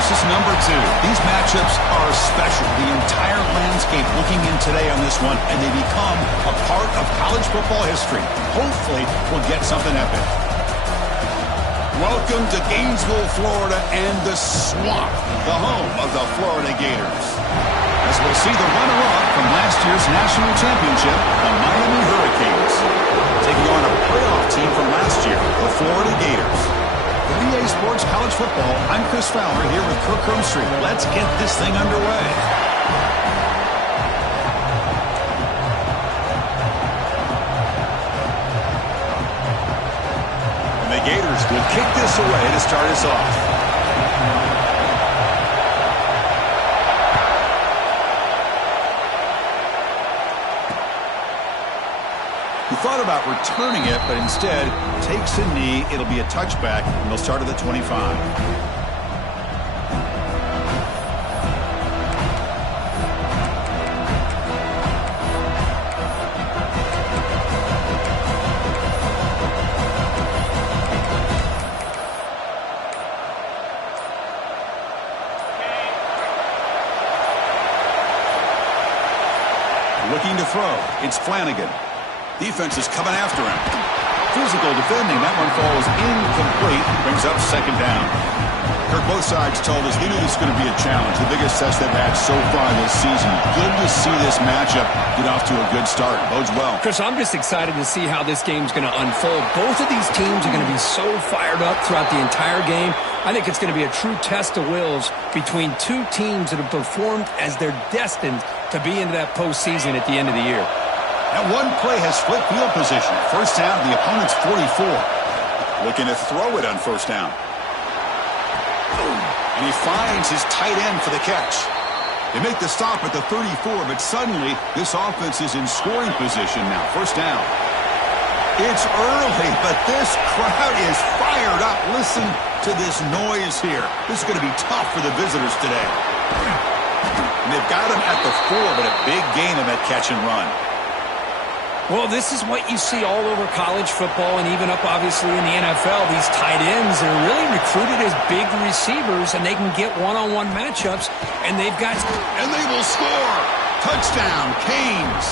versus number 2. These matchups are special. The entire landscape looking in today on this one, and they become a part of college football history. Hopefully, we'll get something epic. Welcome to Gainesville, Florida, and the Swamp, the home of the Florida Gators. As we'll see the runner-up from last year's national championship, the Miami Hurricanes, taking on a playoff team from last year, the Florida Gators. For EA Sports College Football, I'm Chris Fowler here with Kirk Crumstreet. Let's get this thing underway. And the Gators will kick this away to start us off. He thought about returning it, but instead takes a knee. It'll be a touchback, and they'll start at the 25. Looking to throw. It's Flanagan. Defense is coming after him. Physical defending. That one falls incomplete. Brings up second down. Kirk, both sides told us they knew this was going to be a challenge. The biggest test they've had so far this season. Good to see this matchup get off to a good start. Bodes well. Chris, I'm just excited to see how this game's going to unfold. Both of these teams are going to be so fired up throughout the entire game. I think it's going to be a true test of wills between two teams that have performed as they're destined to be into that postseason at the end of the year. That one play has split field position. First down, the opponent's 44. Looking to throw it on first down. And he finds his tight end for the catch. They make the stop at the 34, but suddenly this offense is in scoring position now. First down. It's early, but this crowd is fired up. Listen to this noise here. This is going to be tough for the visitors today. And they've got him at the 4, but a big gain of that catch and run. Well, this is what you see all over college football and even up, obviously, in the NFL. These tight ends are really recruited as big receivers, and they can get one-on-one matchups, and they've got... And they will score! Touchdown, Canes!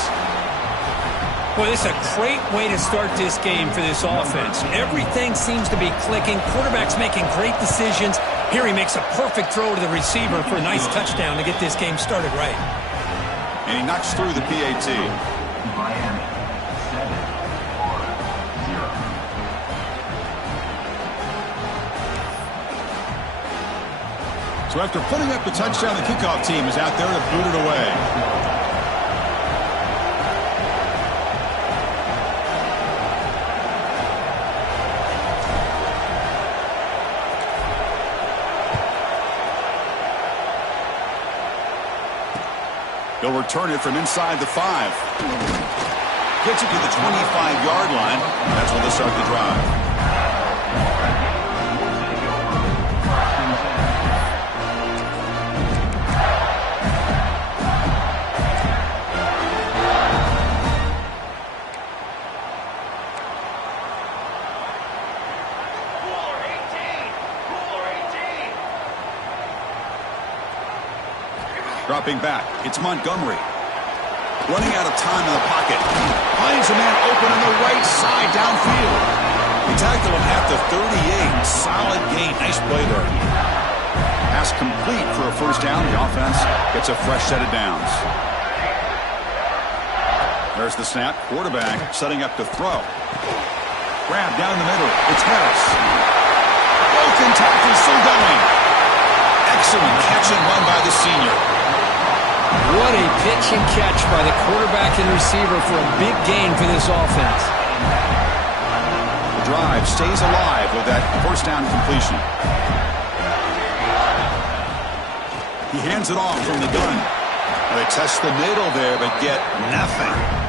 Well, this is a great way to start this game for this offense. Everything seems to be clicking. Quarterback's making great decisions. Here he makes a perfect throw to the receiver for a nice touchdown to get this game started right. And he knocks through the PAT. Miami. So after putting up the touchdown, the kickoff team is out there to boot it away. They'll return it from inside the 5. Gets it to the 25-yard line. That's where they'll start the drive. Dropping back, it's Montgomery. Running out of time in the pocket. Finds a man open on the right side downfield. They tackle him at the 38. Solid gain. Nice play there. Pass complete for a first down. The offense gets a fresh set of downs. There's the snap. Quarterback setting up to throw. Grab down the middle. It's Harris. Broken tackle, still going. Excellent catch and run by the senior. What a pitch and catch by the quarterback and receiver for a big gain for this offense. The drive stays alive with that first down completion. He hands it off from the gun. They test the middle there, but get nothing.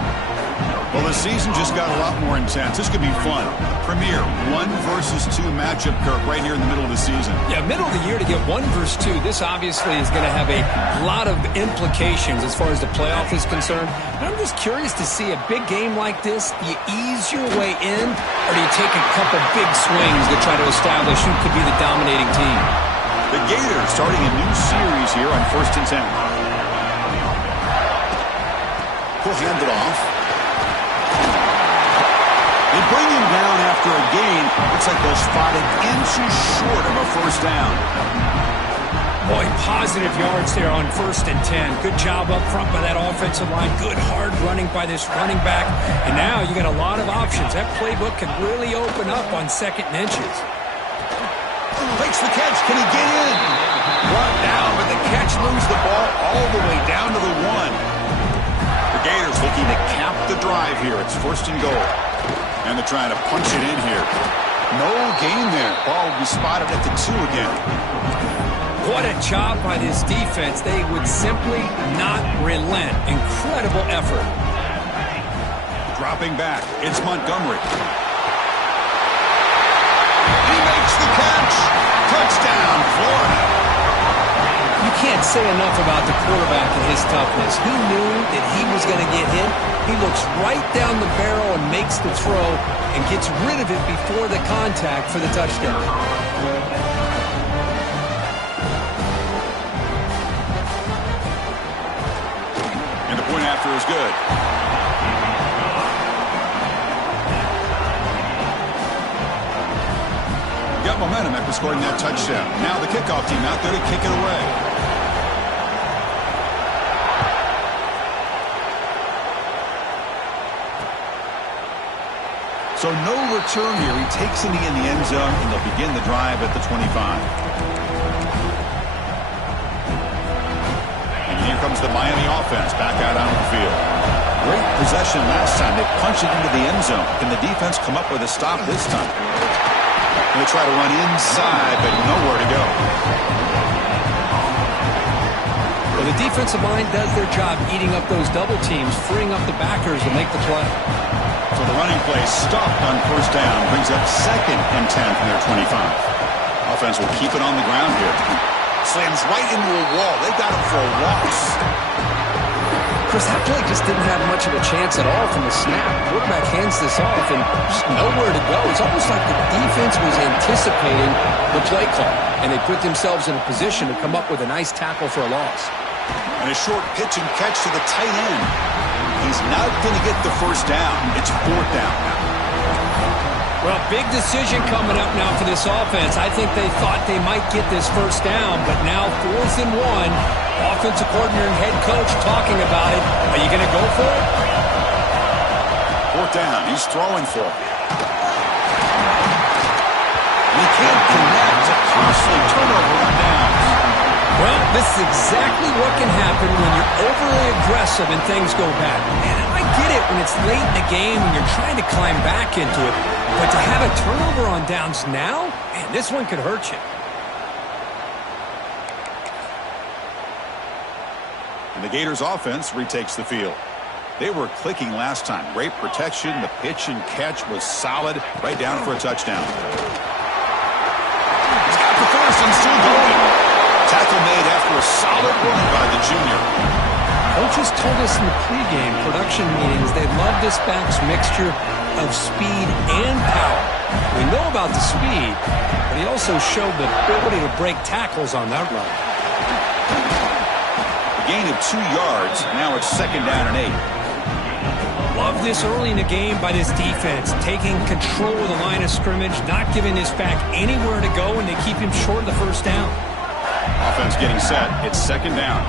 Well, the season just got a lot more intense. This could be fun. Premier 1 versus 2 matchup, Kirk, right here in the middle of the season. Yeah, middle of the year to get 1 versus 2. This obviously is going to have a lot of implications as far as the playoff is concerned. And I'm just curious to see a big game like this. Do you ease your way in, or do you take a couple big swings to try to establish who could be the dominating team? The Gators starting a new series here on 1st and 10. He'll hand it off. They bring him down after a gain. Looks like they'll spot it inches short of a first down. Boy, positive yards there on 1st and 10. Good job up front by that offensive line. Good hard running by this running back. And now you got a lot of options. That playbook can really open up on 2nd and inches. Makes the catch. Can he get in? Brought down, but the catch moves the ball all the way down to the 1. The Gators looking to cap the drive here. It's 1st and goal. And they're trying to punch it in here. No gain there. Ball will be spotted at the 2 again. What a job by this defense. They would simply not relent. Incredible effort. Dropping back. It's Montgomery. He makes the catch. Touchdown, Florida. You can't say enough about the quarterback and his toughness. He knew that he was going to get hit. He looks right down the barrel and makes the throw and gets rid of it before the contact for the touchdown. And the point after is good. Got momentum after scoring that touchdown. Now the kickoff team out there to kick it away. So no return here. He takes it in the end zone, and they'll begin the drive at the 25. And here comes the Miami offense back out on the field. Great possession last time. They punched it into the end zone. Can the defense come up with a stop this time? They try to run inside, but nowhere to go. Well, the defensive line does their job eating up those double teams, freeing up the backers to make the play. So the running play stopped on 1st down, brings up 2nd and 10 from their 25. Offense will keep it on the ground here. Slams right into a wall. They got him for a loss. Chris, that play just didn't have much of a chance at all from the snap. Quarterback hands this off and just nowhere to go. It's almost like the defense was anticipating the play call, and they put themselves in a position to come up with a nice tackle for a loss. And a short pitch and catch to the tight end. He's not going to get the first down. It's 4th down now. Well, big decision coming up now for this offense. I think they thought they might get this first down, but now 4th and 1. Offensive coordinator and head coach talking about it. Are you going to go for it? 4th down. He's throwing for it. He can't connect. A costly turnover on downs. Well, this is exactly what can happen when you're overly aggressive and things go bad. And I get it when it's late in the game and you're trying to climb back into it. But to have a turnover on downs now, man, this one could hurt you. And the Gators offense retakes the field. They were clicking last time. Great protection. The pitch and catch was solid. Right down for a touchdown. He's got the first and still going. Tackle made after a solid run by the junior. Coaches told us in the pregame production meetings they love this back's mixture of speed and power. We know about the speed, but he also showed the ability to break tackles on that run. A gain of 2 yards. Now it's 2nd down and 8. Love this early in the game by this defense, taking control of the line of scrimmage, not giving this back anywhere to go, and they keep him short of the first down. Offense getting set. It's 2nd down.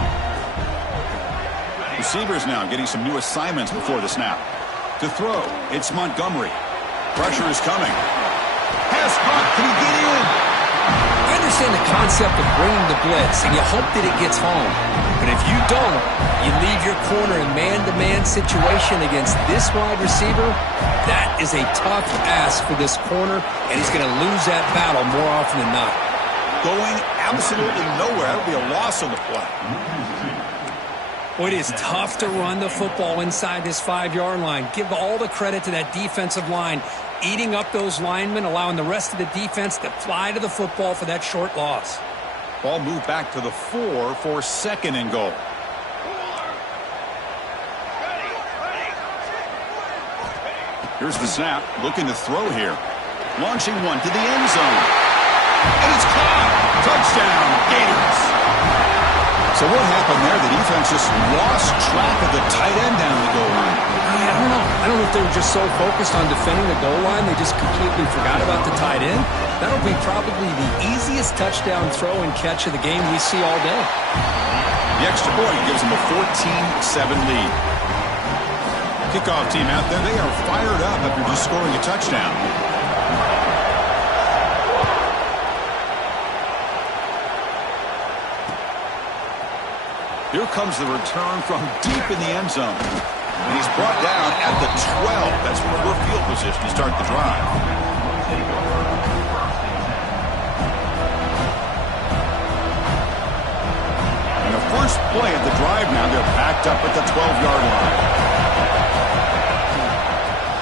Receivers now getting some new assignments before the snap. To throw, it's Montgomery. Pressure is coming. Pass caught. Can he get in? I understand the concept of bringing the blitz, and you hope that it gets home. But if you don't, you leave your corner in man-to-man situation against this wide receiver. That is a tough ask for this corner, and he's going to lose that battle more often than not. Going absolutely nowhere. That would be a loss on the play. Well, it is tough to run the football inside this 5-yard line. Give all the credit to that defensive line, eating up those linemen, allowing the rest of the defense to fly to the football for that short loss. Ball moved back to the 4 for 2nd and goal. Here's the snap. Looking to throw here. Launching one to the end zone. And it's caught. Touchdown, Gators. So what happened there? The defense just lost track of the tight end down the goal line. I don't know. I don't know if they were just so focused on defending the goal line, they just completely forgot about the tight end. That'll be probably the easiest touchdown throw and catch of the game we see all day. The extra point gives them a 14-7 lead. Kickoff team out there, they are fired up after just scoring a touchdown. Here comes the return from deep in the end zone. And he's brought down at the 12. That's poor field position to start the drive. And the first play of the drive now, they're backed up at the 12-yard line.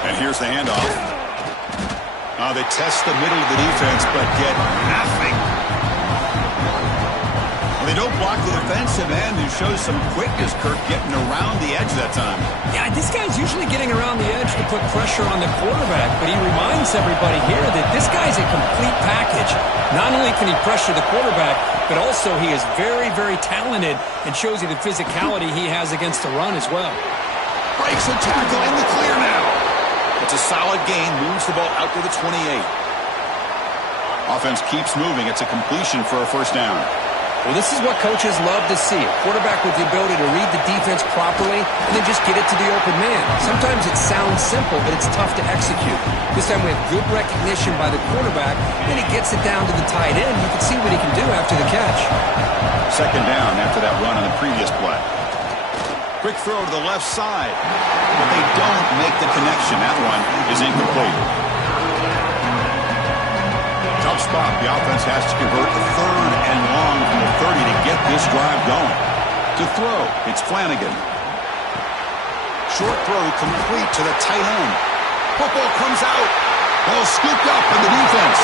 And here's the handoff. They test the middle of the defense, but get nothing. They don't block the defensive end, who shows some quickness, Kirk, getting around the edge that time. Yeah, this guy's usually getting around the edge to put pressure on the quarterback, but he reminds everybody here that this guy's a complete package. Not only can he pressure the quarterback, but also he is very, very talented and shows you the physicality he has against the run as well. Breaks a tackle in the clear now. It's a solid gain, moves the ball out to the 28. Offense keeps moving. It's a completion for a first down. Well, this is what coaches love to see. A quarterback with the ability to read the defense properly and then just get it to the open man. Sometimes it sounds simple, but it's tough to execute. This time we have good recognition by the quarterback, and he gets it down to the tight end. You can see what he can do after the catch. Second down after that run on the previous play. Quick throw to the left side. But they don't make the connection. That one is incomplete. Tough spot. The offense has to convert a third and long from the 30 to get this drive going. To throw, it's Flanagan. Short throw complete to the tight end. Football comes out. Ball scooped up in the defense.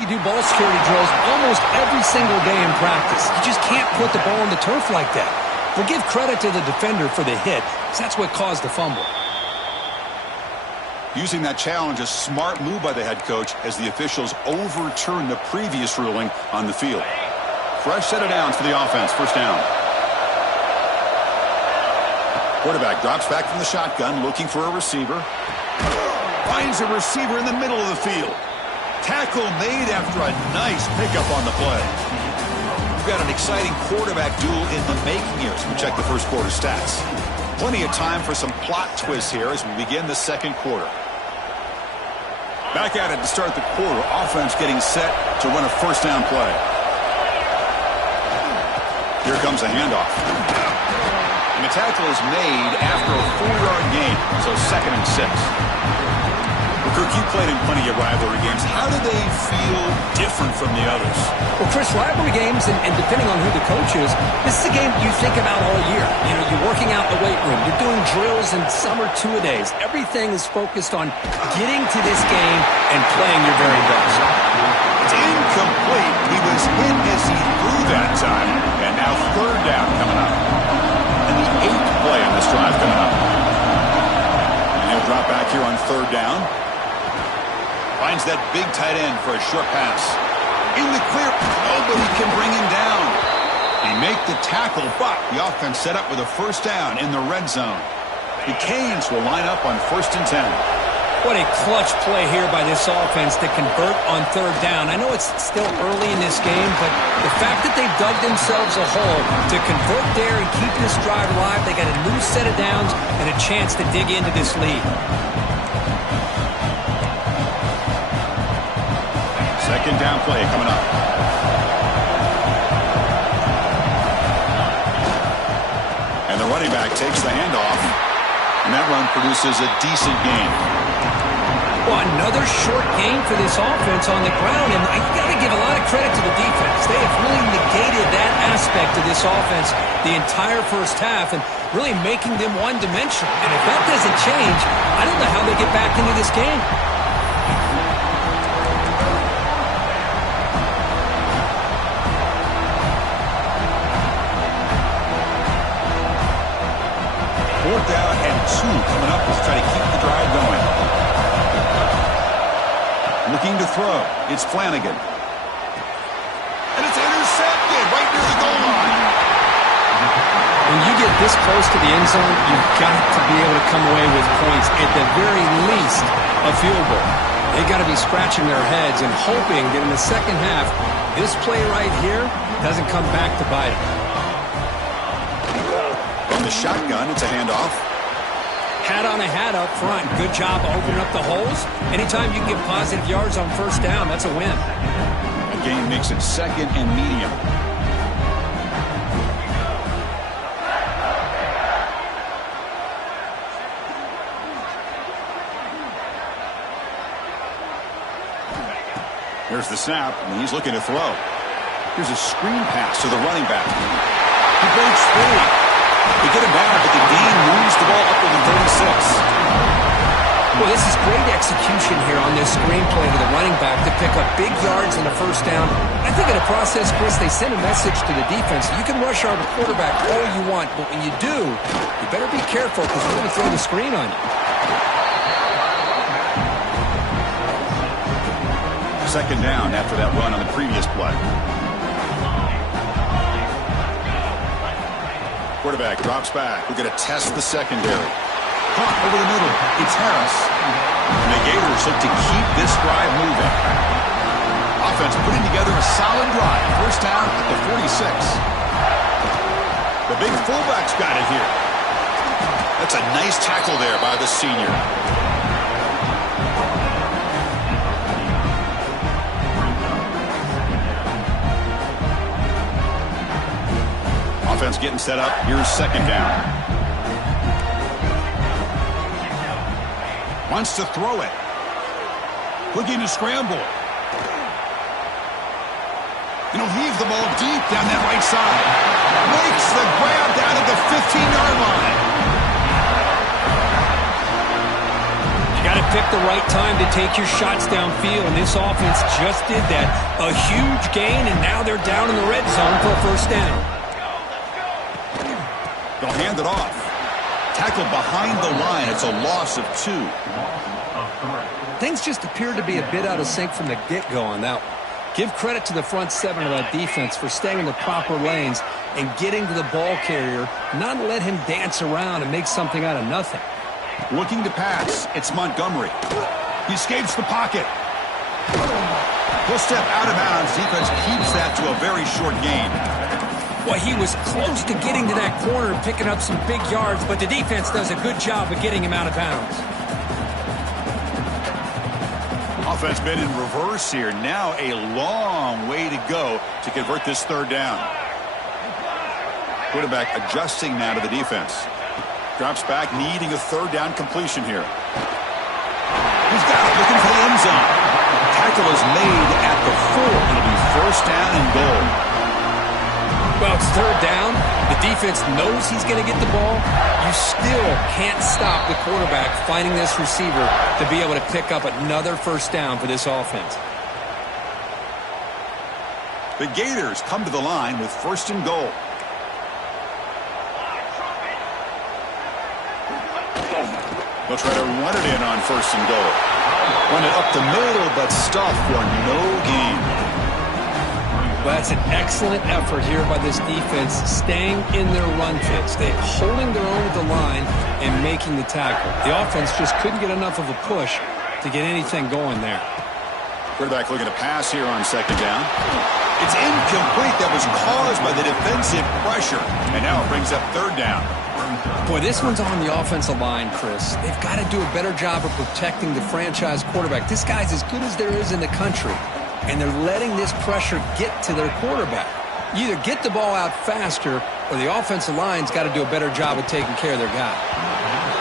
You do ball security drills almost every single day in practice. You just can't put the ball on the turf like that. But give credit to the defender for the hit, because that's what caused the fumble. Using that challenge, a smart move by the head coach as the officials overturn the previous ruling on the field. Fresh set of downs for the offense. First down. Quarterback drops back from the shotgun, looking for a receiver. Finds a receiver in the middle of the field. Tackle made after a nice pickup on the play. We've got an exciting quarterback duel in the making here as we check the first quarter stats. Plenty of time for some plot twists here as we begin the second quarter. Back at it to start the quarter. Offense getting set to run a first down play. Here comes a handoff. And the tackle is made after a 4-yard gain, so 2nd and 6. Kirk, you played in plenty of rivalry games. How do they feel different from the others? Well, Chris, rivalry games, and depending on who the coach is, this is a game you think about all year. You know, you're working out in the weight room. You're doing drills and summer two-a-days. Everything is focused on getting to this game and playing your very best. It's incomplete. He was hit as he threw that time. And now third down coming up. And the 8th play on this drive coming up. And he'll drop back here on third down. Finds that big tight end for a short pass. In the clear, nobody can bring him down. They make the tackle, but the offense set up with a first down in the red zone. The Canes will line up on 1st and 10. What a clutch play here by this offense to convert on third down. I know it's still early in this game, but the fact that they've dug themselves a hole to convert there and keep this drive alive, they got a new set of downs and a chance to dig into this lead. Second down play coming up. And the running back takes the handoff. And that run produces a decent gain. Well, another short gain for this offense on the ground. And you got to give a lot of credit to the defense. They have really negated that aspect of this offense the entire first half and really making them one-dimensional. And if that doesn't change, I don't know how they get back into this game. down and 2 coming up to try to keep the drive going. Looking to throw. It's Flanagan. And it's intercepted right near the goal line. When you get this close to the end zone, you've got to be able to come away with points. At the very least, a field goal. They got to be scratching their heads and hoping that in the second half, this play right here doesn't come back to bite them. From the shotgun, it's a handoff. Hat on a hat up front. Good job opening up the holes. Anytime you can get positive yards on first down, that's a win. A gain makes it 2nd and medium. Here's the snap, and he's looking to throw. Here's a screen pass to the running back. He breaks through. They get him down, but the gain moves the ball up to the 36. Well, this is great execution here on this screenplay to the running back to pick up big yards in the first down. I think in the process, Chris, they send a message to the defense. You can rush our quarterback all you want, but when you do, you better be careful because we're going to throw the screen on you. Second down after that run on the previous play. Quarterback drops back. We're going to test the secondary. Caught over the middle. It's Harris. And the Gators look to keep this drive moving. Offense putting together a solid drive. First down at the 46. The big fullback's got it here. That's a nice tackle there by the senior. Offense getting set up. Here's second down. Wants to throw it. Looking to scramble. And he'll heave the ball deep down that right side. Makes the grab down at the 15-yard line. You got to pick the right time to take your shots downfield, and this offense just did that. A huge gain, and now they're down in the red zone for a first down. They'll hand it off. Tackled behind the line. It's a loss of 2. Things just appeared to be a bit out of sync from the get-go on that one. Give credit to the front 7 of that defense for staying in the proper lanes and getting to the ball carrier, not let him dance around and make something out of nothing. Looking to pass. It's Montgomery. He escapes the pocket. He'll step out of bounds. Defense keeps that to a very short gain. Well, he was close to getting to that corner and picking up some big yards, but the defense does a good job of getting him out of bounds. Offense been in reverse here. Now a long way to go to convert this third down. Quarterback adjusting now to the defense. Drops back, needing a third down completion here. He's got it, looking for the end zone. Tackle is made at the 4. It'll be first down and goal. Well, it's third down. The defense knows he's going to get the ball. You still can't stop the quarterback finding this receiver to be able to pick up another first down for this offense. The Gators come to the line with first and goal. They'll try to run it in on first and goal. Run it up the middle, but stuff for no gain. Well, that's an excellent effort here by this defense, staying in their run fits. They're holding their own with the line and making the tackle. The offense just couldn't get enough of a push to get anything going there. Quarterback looking to pass here on second down. It's incomplete. That was caused by the defensive pressure. And now it brings up third down. Boy, this one's on the offensive line, Chris. They've got to do a better job of protecting the franchise quarterback. This guy's as good as there is in the country. And they're letting this pressure get to their quarterback. You either get the ball out faster or the offensive line's got to do a better job of taking care of their guy.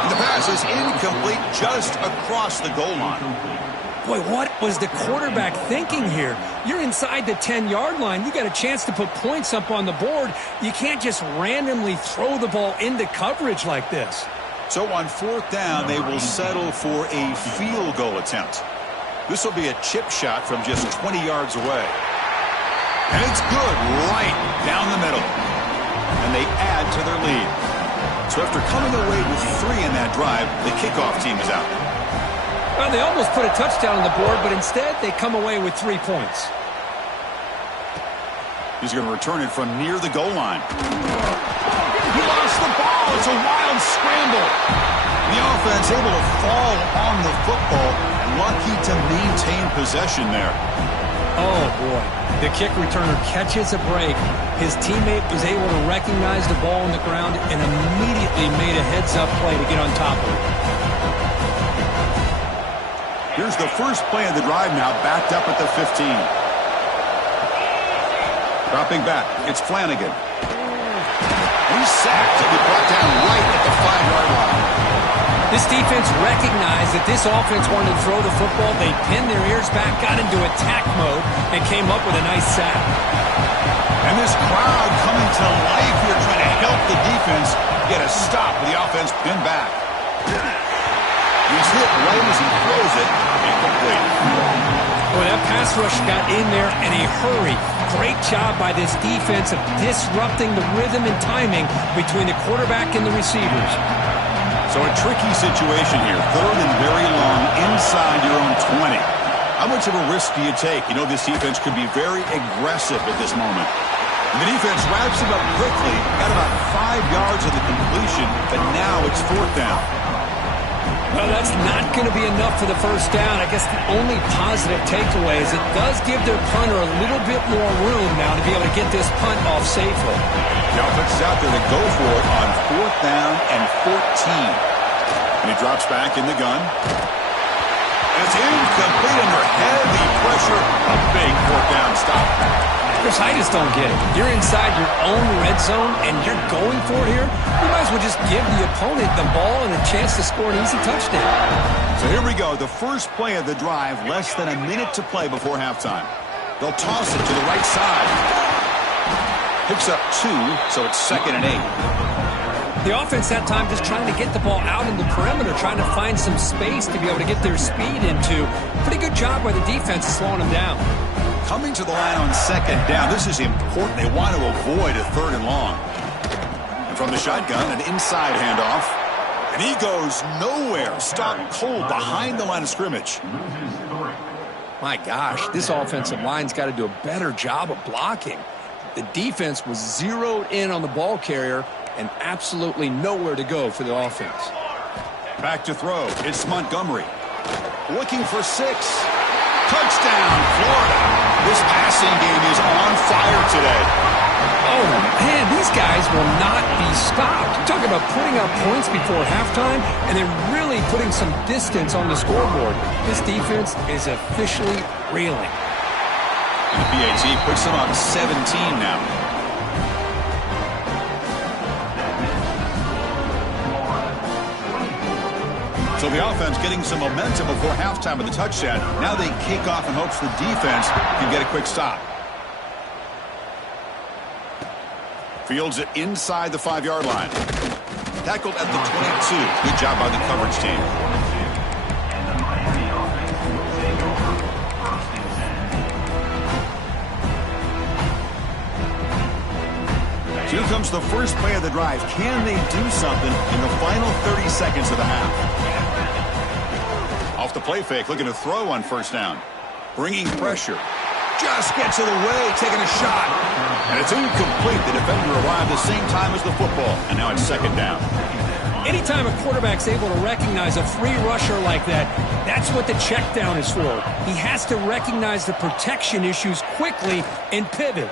The pass is incomplete just across the goal line. Boy, what was the quarterback thinking here? You're inside the 10-yard line. You got a chance to put points up on the board. You can't just randomly throw the ball into coverage like this. So on fourth down, they will settle for a field goal attempt. This will be a chip shot from just 20 yards away. And it's good right down the middle. And they add to their lead. So after coming away with 3 in that drive, the kickoff team is out. Well, they almost put a touchdown on the board, but instead they come away with 3 points. He's going to return it from near the goal line. He lost the ball. It's a wild scramble. The offense able to fall on the football. Lucky to maintain possession there. Oh, boy. The kick returner catches a break. His teammate was able to recognize the ball on the ground and immediately made a heads-up play to get on top of it. Here's the first play of the drive now, backed up at the 15. Dropping back, it's Flanagan. He's sacked to be brought down right at the 5-yard line. This defense recognized that this offense wanted to throw the football. They pinned their ears back, got into attack mode, and came up with a nice sack. And this crowd coming to life here trying to help the defense get a stop with the offense pinned back. He's hit right as he throws it, incomplete. Boy, that pass rush got in there in a hurry. Great job by this defense of disrupting the rhythm and timing between the quarterback and the receivers. So a tricky situation here. 3rd and very long inside your own 20. How much of a risk do you take? You know this defense could be very aggressive at this moment. And the defense wraps him up quickly. Got about 5 yards of the completion, but now it's 4th down. Well, that's not going to be enough for the first down. I guess the only positive takeaway is it does give their punter a little bit more room now to be able to get this punt off safely. The offense is out there to go for it on 4th down and 14. And he drops back in the gun. And it's incomplete under heavy pressure. A big 4th down stop. Chris, I just don't get it. You're inside your own red zone, and you're going for it here. You might as well just give the opponent the ball and a chance to score an easy touchdown. So here we go. The first play of the drive, less than a minute to play before halftime. They'll toss it to the right side. Picks up 2, so it's 2nd and 8. The offense that time just trying to get the ball out in the perimeter, trying to find some space to be able to get their speed into. Pretty good job by the defense slowing them down. Coming to the line on 2nd down. This is important. They want to avoid a 3rd and long. And from the shotgun, an inside handoff. And he goes nowhere. Stopped cold behind the line of scrimmage. My gosh, this offensive line's got to do a better job of blocking. The defense was zeroed in on the ball carrier and absolutely nowhere to go for the offense. Back to throw. It's Montgomery. Looking for 6. Touchdown, Florida. This passing game is on fire today. Oh, man, these guys will not be stopped. You're talking about putting up points before halftime and then really putting some distance on the scoreboard. This defense is officially reeling. And the PAT puts them on 17 now. So the offense getting some momentum before halftime with the touchdown. Now they kick off in hopes the defense can get a quick stop. Fields it inside the 5-yard line. Tackled at the 22. Good job by the coverage team. Here comes the first play of the drive. Can they do something in the final 30 seconds of the half? Off the play fake, looking to throw on 1st down. Bringing pressure. Just gets it away, taking a shot. And it's incomplete. The defender arrived the same time as the football. And now it's 2nd down. Anytime a quarterback's able to recognize a free rusher like that, that's what the check down is for. He has to recognize the protection issues quickly and pivot.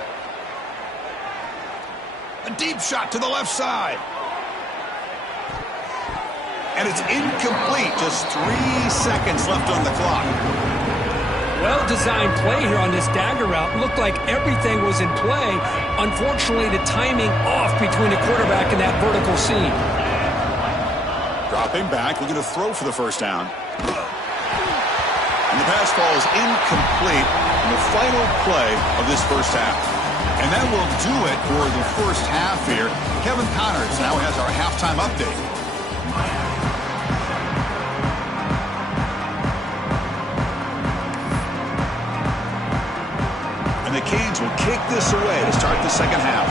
A deep shot to the left side. And it's incomplete. Just 3 seconds left on the clock. Well-designed play here on this dagger route. Looked like everything was in play. Unfortunately, the timing off between the quarterback and that vertical seam. Dropping back, looking to throw for the 1st down. And the pass falls incomplete in the final play of this first half. And that will do it for the first half here. Kevin Connors now has our halftime update. And the Canes will kick this away to start the second half.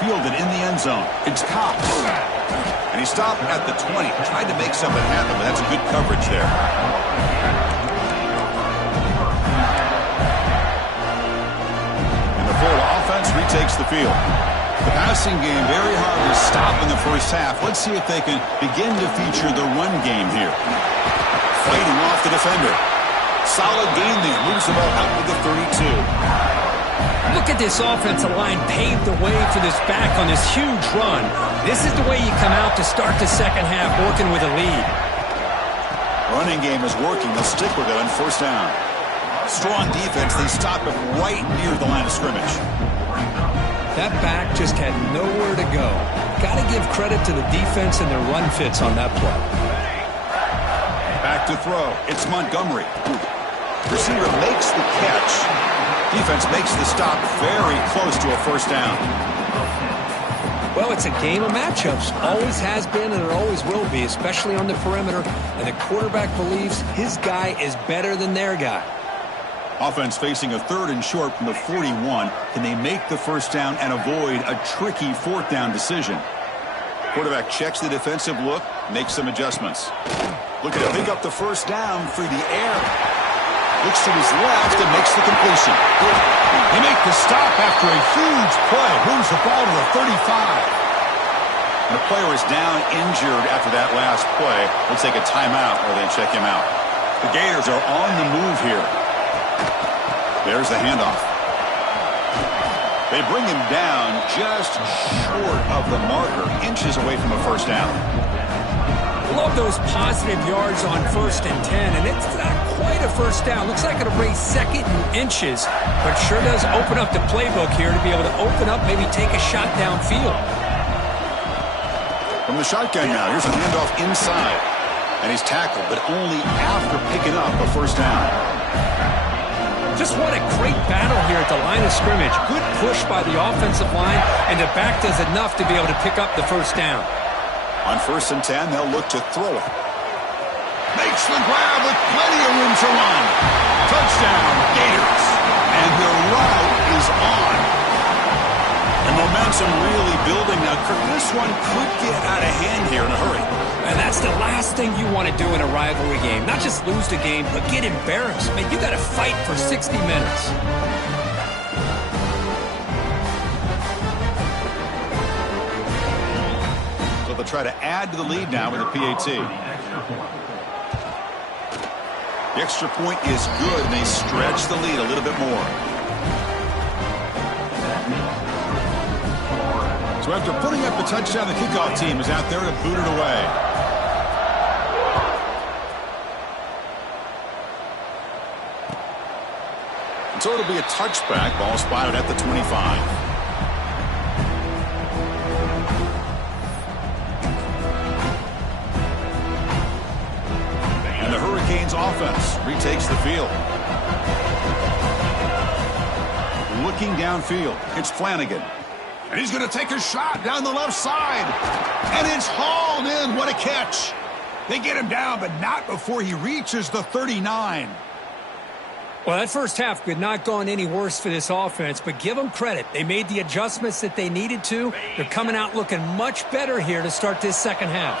fielded in the end zone. It's caught. And he stopped at the 20. Tried to make something happen, but that's a good coverage there. And the Florida offense retakes the field. The passing game very hard to stop in the first half. Let's see if they can begin to feature the run game here. Fighting off the defender. Solid gain there. Moves the ball out to the 32. Look at this offensive line paved the way for this back on this huge run. This is the way you come out to start the second half, working with a lead. Running game is working. They'll stick with it on first down. Strong defense. They stop it right near the line of scrimmage. That back just had nowhere to go. Got to give credit to the defense and their run fits on that play. Back to throw. It's Montgomery. Receiver makes the catch. Defense makes the stop very close to a first down. Well, it's a game of matchups. Always has been and it always will be, especially on the perimeter. And the quarterback believes his guy is better than their guy. Offense facing a 3rd and short from the 41. Can they make the first down and avoid a tricky 4th down decision? Quarterback checks the defensive look, makes some adjustments. Looking to pick up the first down through the air. Looks to his left and makes the completion. They make the stop after a huge play. Moves the ball to the 35. And the player is down injured after that last play. We'll take a timeout or then check him out. The Gators are on the move here. There's the handoff. They bring him down just short of the marker, inches away from a first down. Love those positive yards on 1st and 10, and it's not quite a first down. Looks like it'll raise 2nd and inches, but sure does open up the playbook here to be able to open up, maybe take a shot downfield. From the shotgun now, here's a handoff inside, and he's tackled, but only after picking up a first down. Just what a great battle here at the line of scrimmage. Good push by the offensive line, and the back does enough to be able to pick up the first down. On 1st and 10, they'll look to throw it. Makes the grab with plenty of room to run. Touchdown, Gators. And their route is on. And momentum really building now. This one could get out of hand here in a hurry. And that's the last thing you want to do in a rivalry game. Not just lose the game, but get embarrassed. Man, you got to fight for 60 minutes. They'll try to add to the lead now with a PAT. The extra point is good, and they stretch the lead a little bit more. So after putting up the touchdown, the kickoff team is out there to boot it away. And so it'll be a touchback. Ball spotted at the 25. Hurricanes offense retakes the field. Looking downfield, it's Flanagan. And he's going to take a shot down the left side. And it's hauled in. What a catch. They get him down, but not before he reaches the 39. Well, that first half could not gone any worse for this offense, but give them credit. They made the adjustments that they needed to. They're coming out looking much better here to start this second half.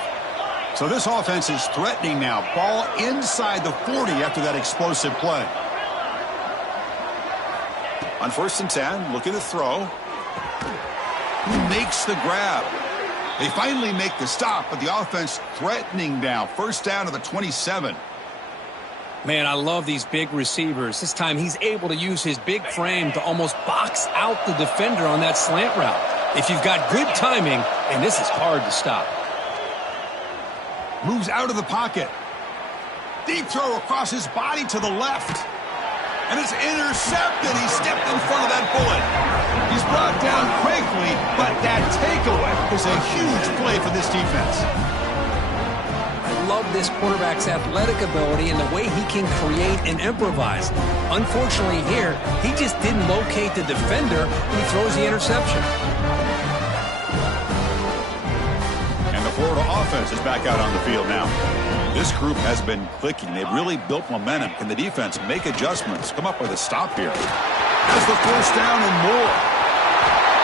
So this offense is threatening now. Ball inside the 40 after that explosive play. On 1st and 10, looking to throw. Who makes the grab? They finally make the stop, but the offense threatening now. First down to the 27. Man, I love these big receivers. This time he's able to use his big frame to almost box out the defender on that slant route. If you've got good timing, and this is hard to stop. Moves out of the pocket. Deep throw across his body to the left. And it's intercepted. He stepped in front of that bullet. He's brought down quickly, but that takeaway is a huge play for this defense. I love this quarterback's athletic ability and the way he can create and improvise. Unfortunately here, he just didn't locate the defender when he throws the interception. Florida offense is back out on the field now. This group has been clicking. They've really built momentum. Can the defense make adjustments? Come up with a stop here. Has the first down and more.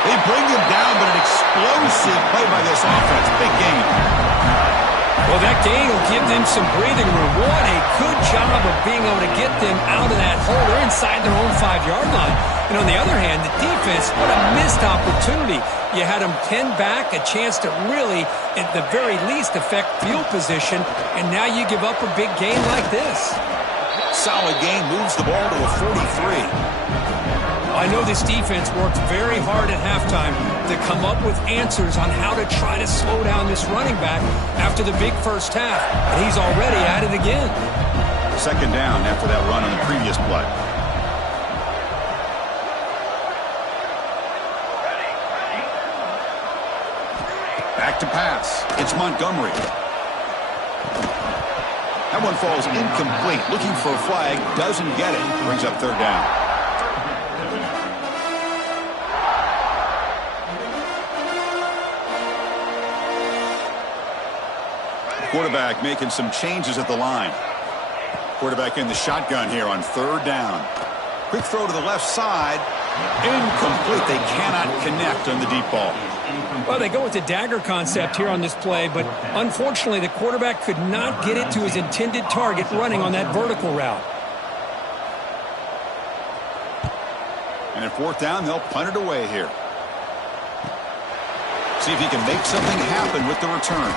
They bring him down, but an explosive play by this offense. Big game. Well, that gain will give them some breathing room. What a good job of being able to get them out of that hole. They're inside their own 5-yard line. And on the other hand, the defense, what a missed opportunity. You had them pinned back, a chance to really, at the very least, affect field position, and now you give up a big gain like this. Solid gain, moves the ball to a 43. I know this defense worked very hard at halftime to come up with answers on how to try to slow down this running back after the big first half, and he's already at it again. Second down after that run on the previous play. Back to pass. It's Montgomery. That one falls incomplete. Looking for a flag. Doesn't get it. Brings up third down. Quarterback making some changes at the line. Quarterback in the shotgun here on third down. Quick throw to the left side. Incomplete. They cannot connect on the deep ball. Well, they go with the dagger concept here on this play, but unfortunately the quarterback could not get it to his intended target running on that vertical route. And at fourth down, they'll punt it away here. See if he can make something happen with the return.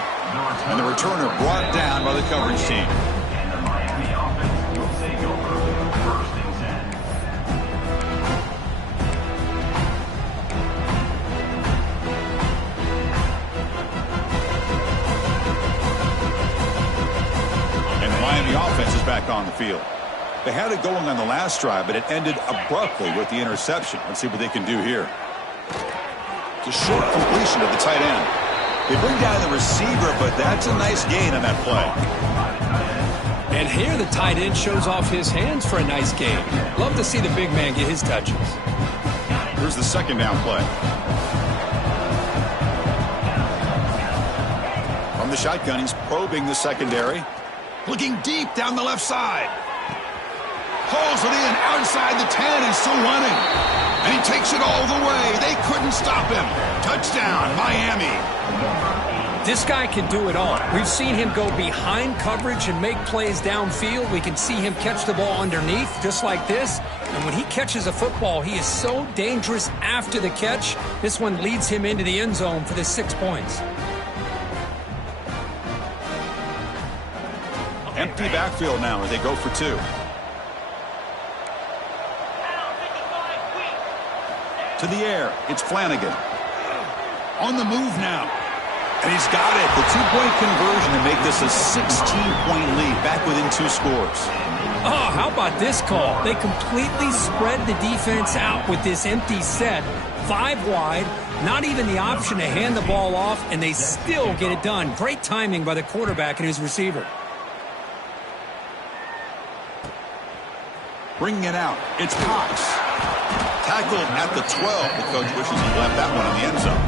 And the returner brought down by the coverage team. And the Miami offense is back on the field. They had it going on the last drive, but it ended abruptly with the interception. Let's see what they can do here. It's a short completion of the tight end. They bring down the receiver, but that's a nice gain on that play. And here the tight end shows off his hands for a nice gain. Love to see the big man get his touches. Here's the second down play. From the shotgun, he's probing the secondary. Looking deep down the left side. Hauls it in outside the 10 and still running. And he takes it all the way. They couldn't stop him. Touchdown, Miami. This guy can do it all. We've seen him go behind coverage and make plays downfield. We can see him catch the ball underneath just like this. And when he catches a football, he is so dangerous after the catch. This one leads him into the end zone for the 6 points. Empty backfield now as they go for two. To the air, it's Flanagan. On the move now. And he's got it. The two-point conversion to make this a 16-point lead, back within 2 scores. Oh, how about this call? They completely spread the defense out with this empty set. 5 wide, not even the option to hand the ball off, and they still get it done. Great timing by the quarterback and his receiver. Bringing it out, it's Cox. Tackled at the 12. The coach wishes he left that one in the end zone.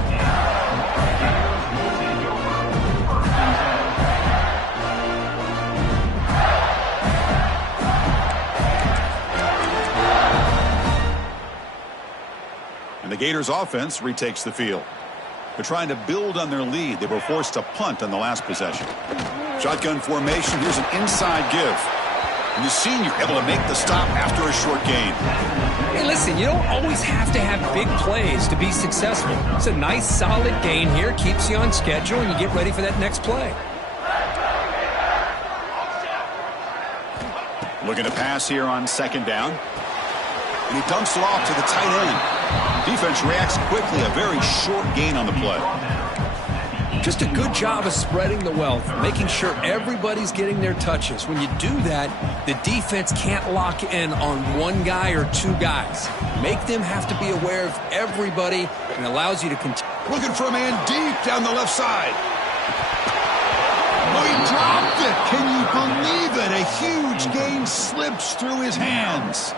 And the Gators offense retakes the field. They're trying to build on their lead. They were forced to punt on the last possession. Shotgun formation. Here's an inside give. And the senior able to make the stop after a short gain. Hey, listen, you don't always have to have big plays to be successful. It's a nice, solid gain here. Keeps you on schedule, and you get ready for that next play. Looking to pass here on second down. And he dumps it off to the tight end. Defense reacts quickly. A very short gain on the play. Just a good job of spreading the wealth, making sure everybody's getting their touches. When you do that, the defense can't lock in on one guy or 2 guys. Make them have to be aware of everybody, and allows you to continue. Looking for a man deep down the left side. Oh, he dropped it. Can you believe it? A huge gain slips through his hands.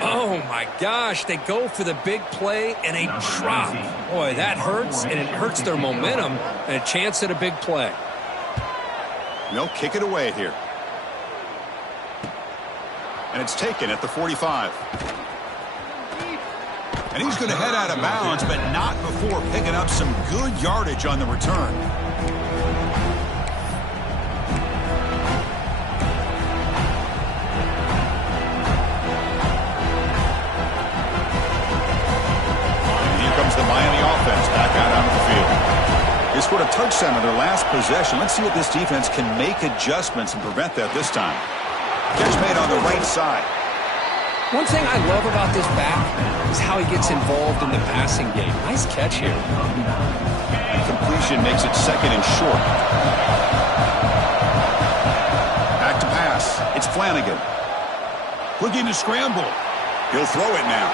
Oh, my gosh. They go for the big play and a drop. Boy, that hurts, and it hurts their momentum and a chance at a big play. And they'll kick it away here. And it's taken at the 45. And he's going to head out of bounds, but not before picking up some good yardage on the return. And here comes the Miami offense back out onto the field. They scored a touchdown on their last possession. Let's see if this defense can make adjustments and prevent that this time. Catch made on the right side. One thing I love about this back is how he gets involved in the passing game. Nice catch here. Completion makes it second and short. Back to pass. It's Flanagan. Looking to scramble. He'll throw it now.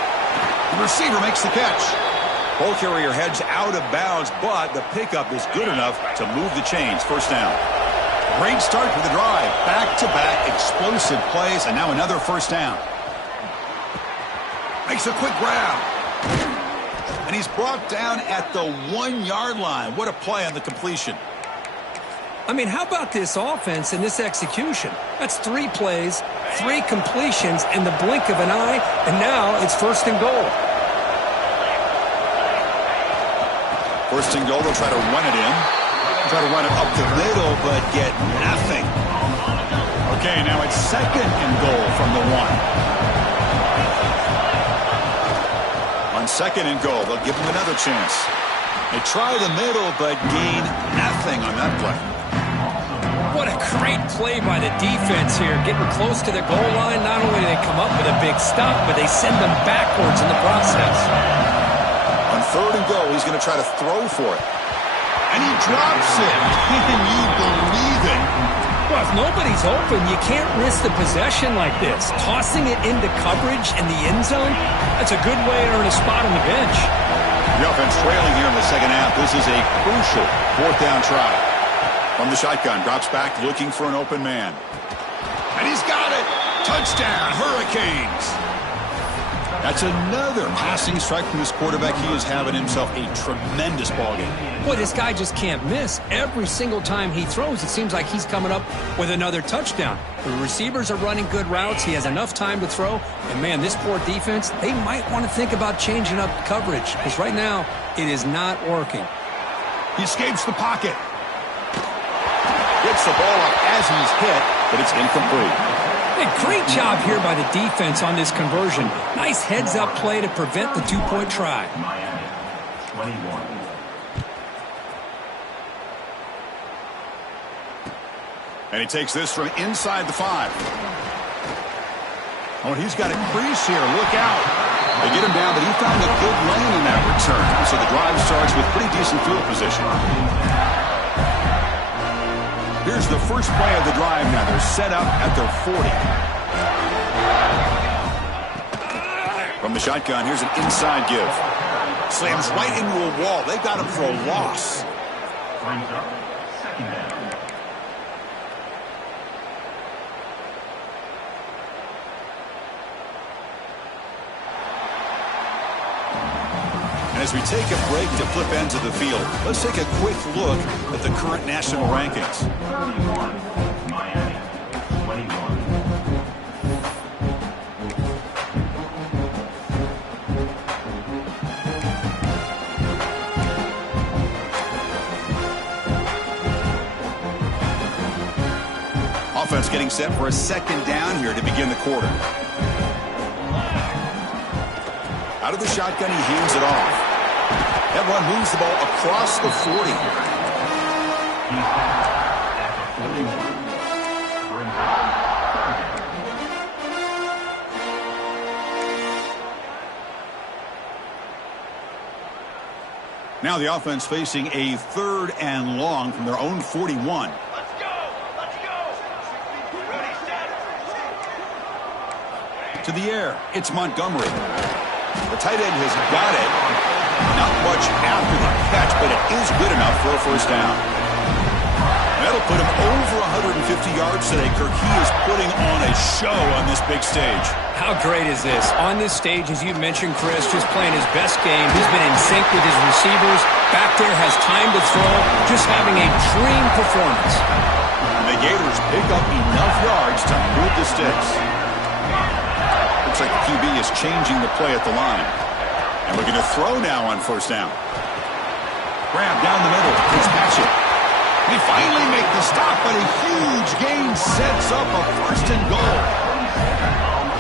The receiver makes the catch. Ball carrier heads out of bounds, but the pickup is good enough to move the chains. First down. Great start for the drive. Back-to-back explosive plays, and now another first down. Makes a quick grab. And he's brought down at the 1-yard line. What a play on the completion. I mean, how about this offense and this execution? That's 3 plays, 3 completions in the blink of an eye, and now it's first and goal. First and goal, they'll try to run it in. Try to run it up the middle, but get nothing. Okay, now it's second and goal from the 1. On second and goal, they'll give him another chance. They try the middle, but gain nothing on that play. What a great play by the defense here. Getting close to the goal line, not only do they come up with a big stop, but they send them backwards in the process. On third and goal, he's going to try to throw for it. And he drops it. Can you believe it? Well, if nobody's open, you can't risk the possession like this. Tossing it into coverage in the end zone, that's a good way to earn a spot on the bench. The offense trailing here in the second half. This is a crucial fourth down try. From the shotgun, drops back looking for an open man. And he's got it. Touchdown, Hurricanes. That's another passing strike from this quarterback. He is having himself a tremendous ballgame. Boy, this guy just can't miss. Every single time he throws, it seems like he's coming up with another touchdown. The receivers are running good routes. He has enough time to throw. And, man, this poor defense, they might want to think about changing up coverage because right now it is not working. He escapes the pocket. Gets the ball up as he's hit, but it's incomplete. Hey, great job here by the defense on this conversion. Nice heads-up play to prevent the 2-point try. And he takes this from inside the 5. Oh, and he's got a crease here. Look out. They get him down, but he found a good lane in that return. So the drive starts with pretty decent field position. Here's the first play of the drive now. They're set up at their 40. From the shotgun, here's an inside give. Slams right into a wall. They got him for a loss. And as we take a break to flip ends of the field, let's take a quick look at the current national rankings. 31, Miami, 21. Offense getting set for a second down here to begin the quarter. Out of the shotgun, he hands it off. That run moves the ball across the 40. Now the offense facing a 3rd and long from their own 41. To the air, it's Montgomery. The tight end has got it. Not much after the catch, but it is good enough for a first down. That'll put him over 150 yards today. Kirk, he is putting on a show on this big stage. How great is this? On this stage, as you mentioned, Chris, just playing his best game. He's been in sync with his receivers. Back there, has time to throw. Just having a dream performance. And the Gators pick up enough yards to move the sticks. Looks like the QB is changing the play at the line. And looking to throw now on first down. Grab down the middle. Fitzpatrick. They finally make the stop, but a huge gain sets up a first and goal.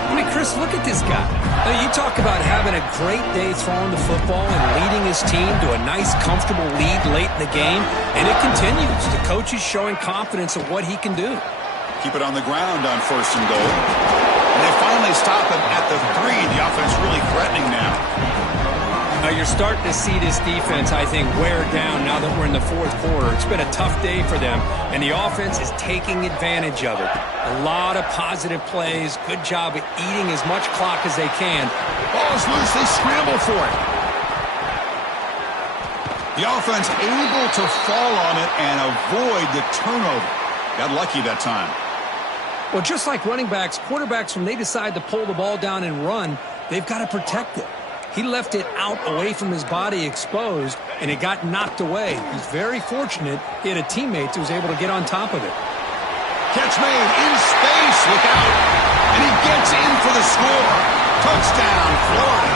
I mean, Chris, look at this guy. I mean, you talk about having a great day throwing the football and leading his team to a nice, comfortable lead late in the game, and it continues. The coach is showing confidence of what he can do. Keep it on the ground on first and goal. And they finally stop him at the 3. The offense really threatening now. Now you're starting to see this defense, I think, wear down now that we're in the fourth quarter. It's been a tough day for them, and the offense is taking advantage of it. A lot of positive plays. Good job of eating as much clock as they can. Ball's loose. They scramble for it. The offense able to fall on it and avoid the turnover. Got lucky that time. Well, just like running backs, quarterbacks, when they decide to pull the ball down and run, they've got to protect it. He left it out away from his body exposed, and it got knocked away. He's very fortunate he had a teammate who was able to get on top of it. Catch made in space. Look out. And he gets in for the score. Touchdown, Florida.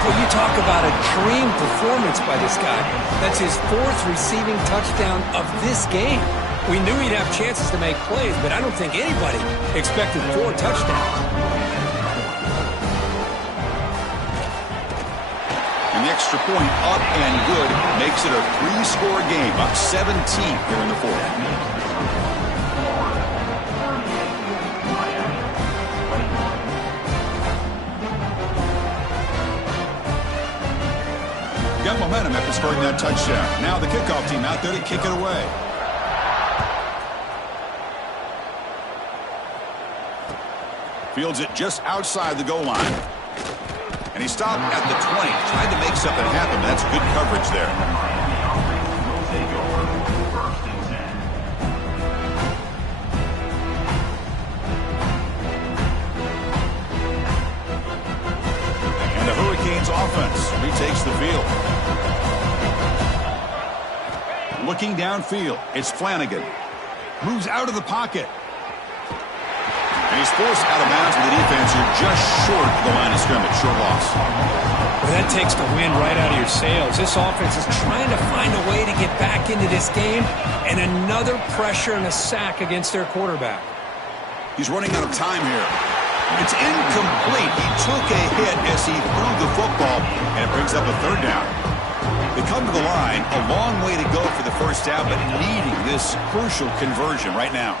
Well, you talk about a dream performance by this guy. That's his 4th receiving touchdown of this game. We knew he'd have chances to make plays, but I don't think anybody expected 4 touchdowns. And the extra point up and good makes it a 3-score game, up 17 here in the 4th. Got momentum after scoring that touchdown. Now the kickoff team out there to kick it away. Fields it just outside the goal line. And he stopped at the 20. Tried to make something happen, but that's good coverage there. And the Hurricanes offense retakes the field. Looking downfield, it's Flanagan. Moves out of the pocket. And he's forced out of bounds with the defense here just short of the line of scrimmage. Short loss. Well, that takes the wind right out of your sails. This offense is trying to find a way to get back into this game, and another pressure and a sack against their quarterback. He's running out of time here. It's incomplete. He took a hit as he threw the football, and it brings up a 3rd down. They come to the line, a long way to go for the first down, but needing this crucial conversion right now.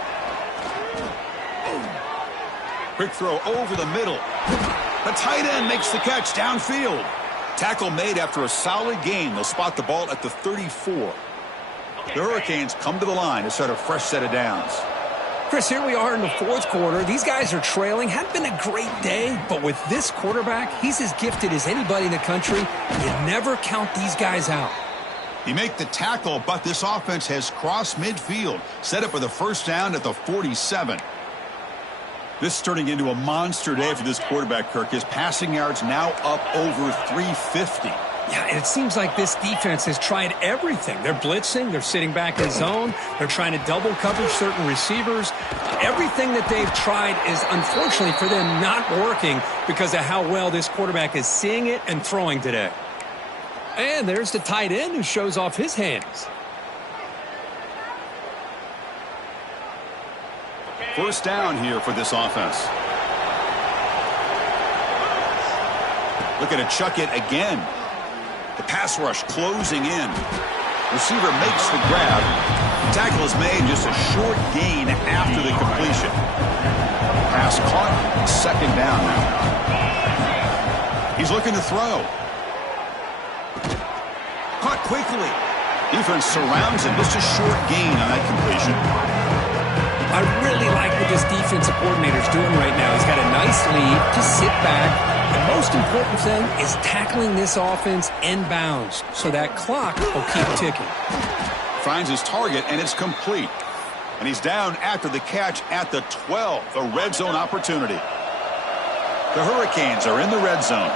Quick throw over the middle. The tight end makes the catch downfield. Tackle made after a solid gain. They'll spot the ball at the 34. The Hurricanes come to the line to start a fresh set of downs. Chris, here we are in the 4th quarter. These guys are trailing. Hadn't been a great day, but with this quarterback, he's as gifted as anybody in the country. You never count these guys out. He make the tackle, but this offense has crossed midfield. Set up for the first down at the 47. This is turning into a monster day for this quarterback, Kirk. His passing yards now up over 350. Yeah, and it seems like this defense has tried everything. They're blitzing. They're sitting back in zone. They're trying to double cover certain receivers. Everything that they've tried is, unfortunately for them, not working because of how well this quarterback is seeing it and throwing today. And there's the tight end who shows off his hands. First down here for this offense. Looking to chuck it again. The pass rush closing in. Receiver makes the grab. Tackle is made, just a short gain after the completion. Pass caught, 2nd down now. He's looking to throw. Caught quickly. Defense surrounds him, just a short gain on that completion. I really like what this defensive coordinator is doing right now. He's got a nice lead to sit back. The most important thing is tackling this offense inbounds so that clock will keep ticking. Finds his target, and it's complete. And he's down after the catch at the 12, a red zone opportunity. The Hurricanes are in the red zone.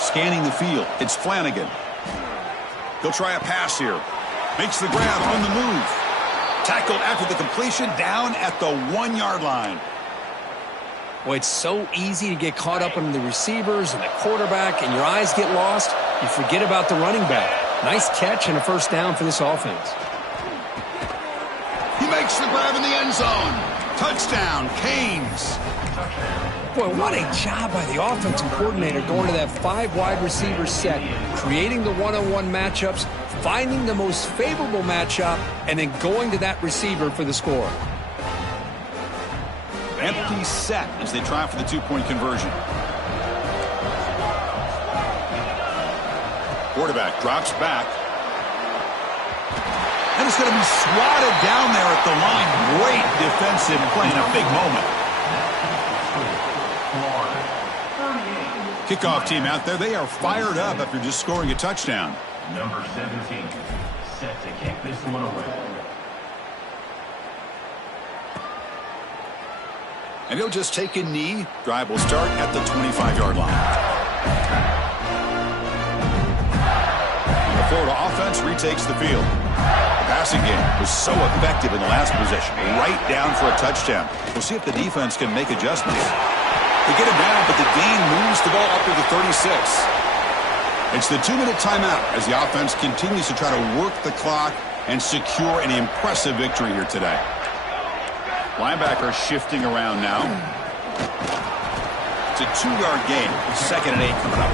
Scanning the field, it's Flanagan. He'll try a pass here. Makes the grab on the move. Tackled after the completion, down at the 1-yard line. Well, it's so easy to get caught up in the receivers and the quarterback, and your eyes get lost. You forget about the running back. Nice catch and a first down for this offense. He makes the grab in the end zone. Touchdown, Canes. Boy, what a job by the offensive coordinator going to that 5 wide receiver set, creating the one-on-one matchups, finding the most favorable matchup, and then going to that receiver for the score. Empty set as they try for the 2-point conversion. Quarterback drops back. And it's going to be swatted down there at the line. Great defensive play in a big moment. Kickoff team out there. They are fired up after just scoring a touchdown. Number 17, set to kick this one away. And he'll just take a knee. Drive will start at the 25-yard line. And the Florida offense retakes the field. The passing game was so effective in the last possession. Right down for a touchdown. We'll see if the defense can make adjustments. They get him down, but the gain moves the ball up to the 36. It's the 2-minute timeout as the offense continues to try to work the clock and secure an impressive victory here today. Linebacker shifting around now. It's a 2-yard gain. 2nd and 8 coming up.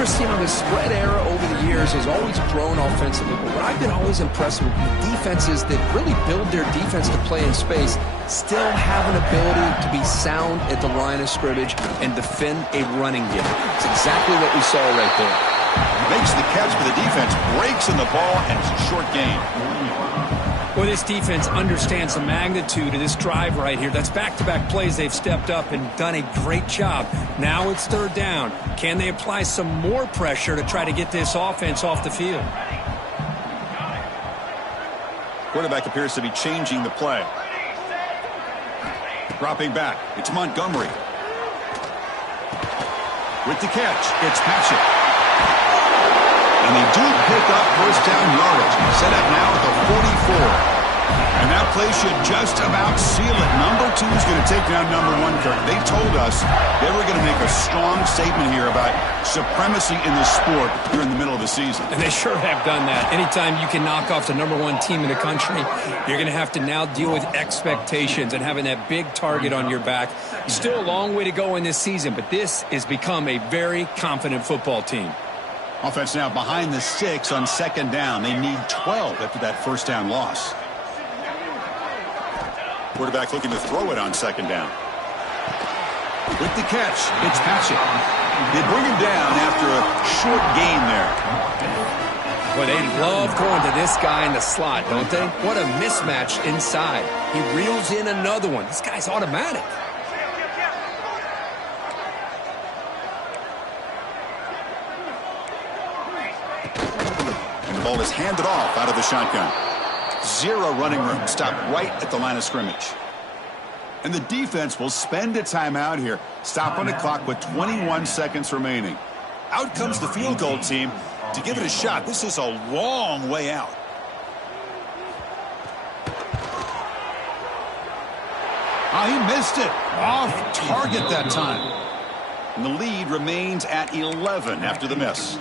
Christian, the spread era over the years has always grown offensively, but what I've been always impressed with defenses that really build their defense to play in space still have an ability to be sound at the line of scrimmage and defend a running game. It's exactly what we saw right there. He makes the catch, but the defense breaks in the ball, and it's a short gain. Well, this defense understands the magnitude of this drive right here. That's back-to-back plays. They've stepped up and done a great job. Now it's 3rd down. Can they apply some more pressure to try to get this offense off the field? Quarterback appears to be changing the play. Dropping back. It's Montgomery. With the catch, it's Patchett. And they do pick up first down yardage. Set up now at the 44. And that play should just about seal it. Number 2 is going to take down number 1, Kirk. They told us they were going to make a strong statement here about supremacy in the sport here in the middle of the season. And they sure have done that. Anytime you can knock off the number 1 team in the country, you're going to have to now deal with expectations and having that big target on your back. Still a long way to go in this season, but this has become a very confident football team. Offense now behind the 6 on 2nd down. They need 12 after that first down loss. Quarterback looking to throw it on 2nd down. With the catch, it's Patchett. They bring him down after a short gain there. Well, they love going to this guy in the slot, don't they? What a mismatch inside. He reels in another one. This guy's automatic. And the ball is handed off out of the shotgun. 0 running room. Stopped right at the line of scrimmage. And the defense will spend a timeout here. Stop on the clock with 21 seconds remaining. Out comes the field goal team to give it a shot. This is a long way out. Oh, he missed it. Off target that time. And the lead remains at 11 after the miss.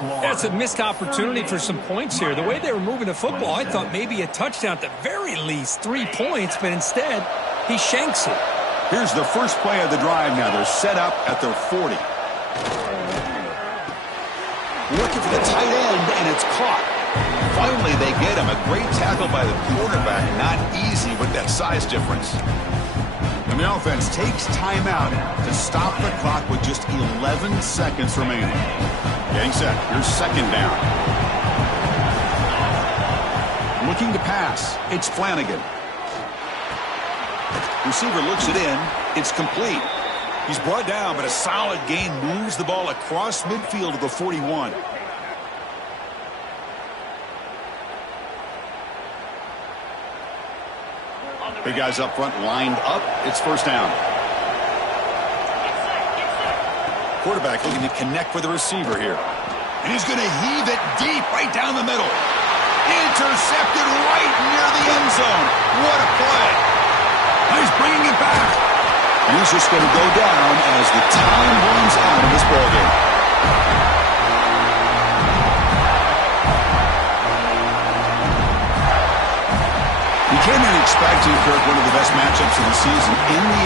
That's a missed opportunity for some points here. The way they were moving the football, I thought maybe a touchdown at the very least, 3 points, but instead he shanks it. Here's the first play of the drive now. They're set up at their 40. Looking for the tight end, and it's caught. Finally, they get him. A great tackle by the quarterback. Not easy with that size difference. And the offense takes timeout to stop the clock with just 11 seconds remaining. Getting set. Here's 2nd down. Looking to pass. It's Flanagan. Receiver looks it in. It's complete. He's brought down, but a solid gain moves the ball across midfield to the 41. Big guys up front lined up. It's first down. Quarterback looking to connect with the receiver here. And he's going to heave it deep right down the middle. Intercepted right near the end zone. What a play. He's bringing it back. And he's just going to go down as the time runs out of this ballgame. You can't really expect to, Kirk, one of the best matchups of the season in the